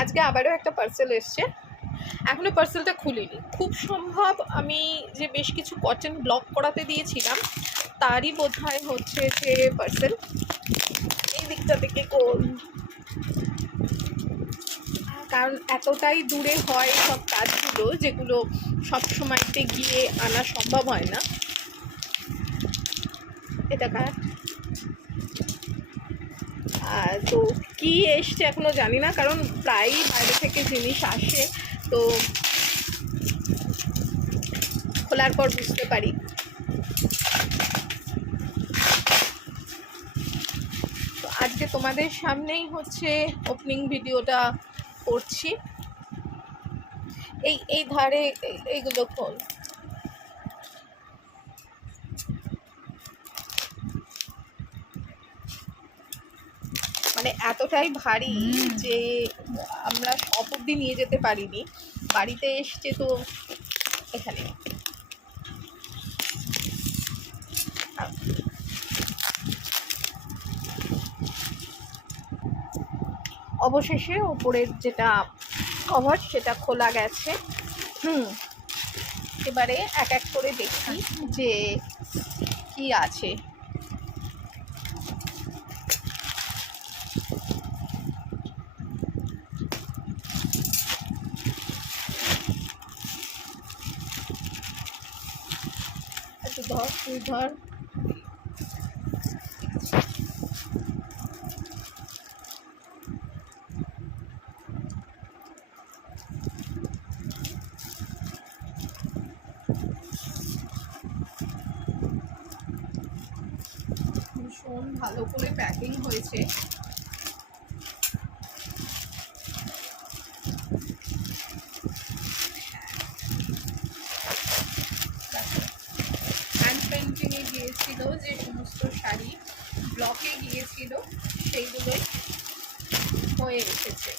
আজকে আবারও একটা পার্সেল এসছে, এখনও পার্সেলটা খুলিনি। খুব সম্ভব আমি যে বেশ কিছু কটন ব্লক করাতে দিয়েছিলাম তারই বোধহয় হচ্ছে যে পার্সেল। এই দিকটা থেকে কারণ এতটাই দূরে হয় সব কাজগুলো, যেগুলো সব সময়তে গিয়ে আনা সম্ভব হয় না। এটা কার তো কি এসছে এখনো জানি না, কারণ প্রায়ই বাইরে থেকে জিনিস আসে, তো খোলার পর বুঝতে পারি। তো আজকে তোমাদের সামনেই হচ্ছে ওপেনিং ভিডিওটা করছি। এই ধারে এইগুলো খোল। মানে এতটাই ভারী যে আমরা সব অবধি নিয়ে যেতে পারিনি, বাড়িতে এসছে তো এখানে। অবশেষে উপরের যেটা কভার সেটা খোলা গেছে। এবারে এক এক করে দেখি যে কি আছে। একটু ধর, তুই ধর। ভীষণ ভালো করে প্যাকিং হয়েছে। হ্যান্ড পেন্টিংয়ে গিয়েছিল যে সমস্ত শাড়ি ব্লকে গিয়েছিল সেইগুলোই হয়ে এসেছে।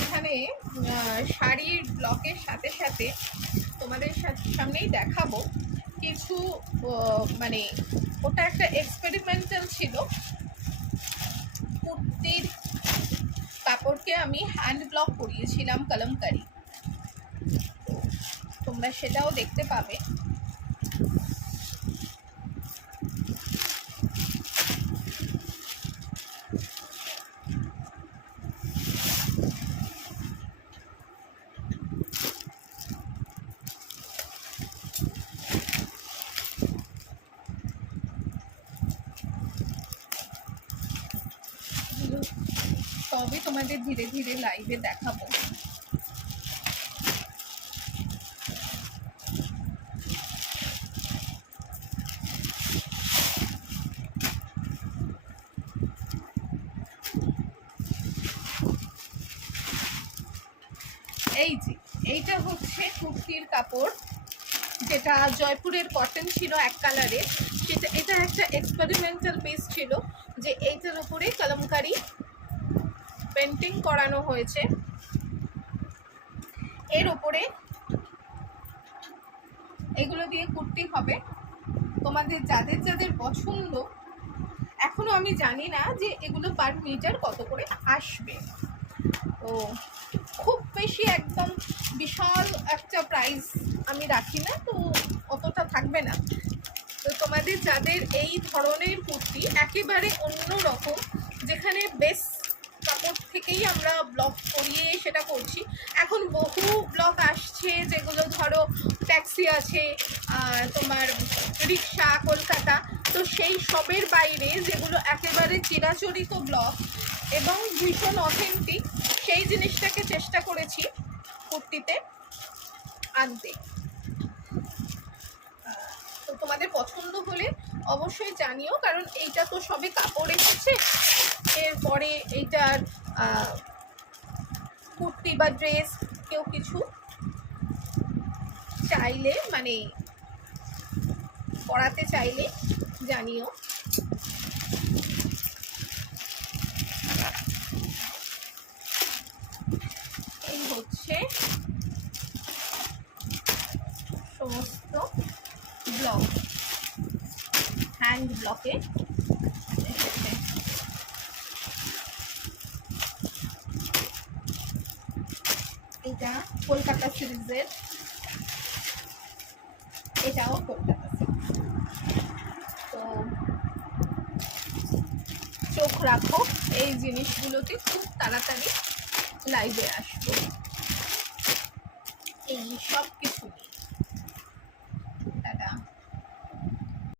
এখানে শাড়ির ব্লকের সাথে সাথে তোমাদের সামনেই দেখাবো কিছু, মানে ওটা একটা এক্সপেরিমেন্টাল ছিল। কুর্তির কাপড়কে আমি হ্যান্ড ব্লক করিয়েছিলাম কলমকারি, তোমরা সেটাও দেখতে পাবে। সবই তোমাদের ধীরে ধীরে লাইভে দেখাবো। এই যে এইটা হচ্ছে কুর্তির কাপড়, যেটা জয়পুরের কটন ছিল এক কালারের। সেটা এটা একটা এক্সপেরিমেন্টাল পিস ছিল, যে এইটার উপরে কলমকারি পেন্টিং করানো হয়েছে। এর উপরে এগুলো দিয়ে কুর্তি হবে। তোমাদের যাদের যাদের পছন্দ, এখনো আমি জানি না যে এগুলো পার মিটার কত করে আসবে। তো খুব বেশি একদম বিশাল একটা প্রাইস আমি রাখি না, তো অতটা থাকবে না। তো তোমাদের যাদের এই ধরনের কুর্তি একেবারে অন্য রকম, যেখানে বেস কাপড় থেকেই আমরা ব্লক করিয়ে সেটা করছি। এখন বহু ব্লক আসছে যেগুলো ধরো ট্যাক্সি আছে, তোমার রিক্সা, কলকাতা, তো সেই সবের বাইরে যেগুলো একেবারে চিরাচরিত ব্লক এবং ভীষণ অথেন্টিক, সেই জিনিসটাকে চেষ্টা করেছি কুর্তিতে আনতে। তো তোমাদের পছন্দ হলে অবশ্যই জানিও, কারণ এইটা তো সবে কাপড় এসেছে। এরপরে এইটার কুর্তি বা ড্রেস কেউ কিছু চাইলে, মানে পরাতে চাইলে জানিও। অ্যান্ড ব্লকে এসেছে। এটা কলকাতা সিরিজের, এটাও কলকাতা সিরিজ। তো চোখ রাখো এই জিনিসগুলোতে, খুব তাড়াতাড়ি লাইভে আসবো এই সব কিছু নিয়ে।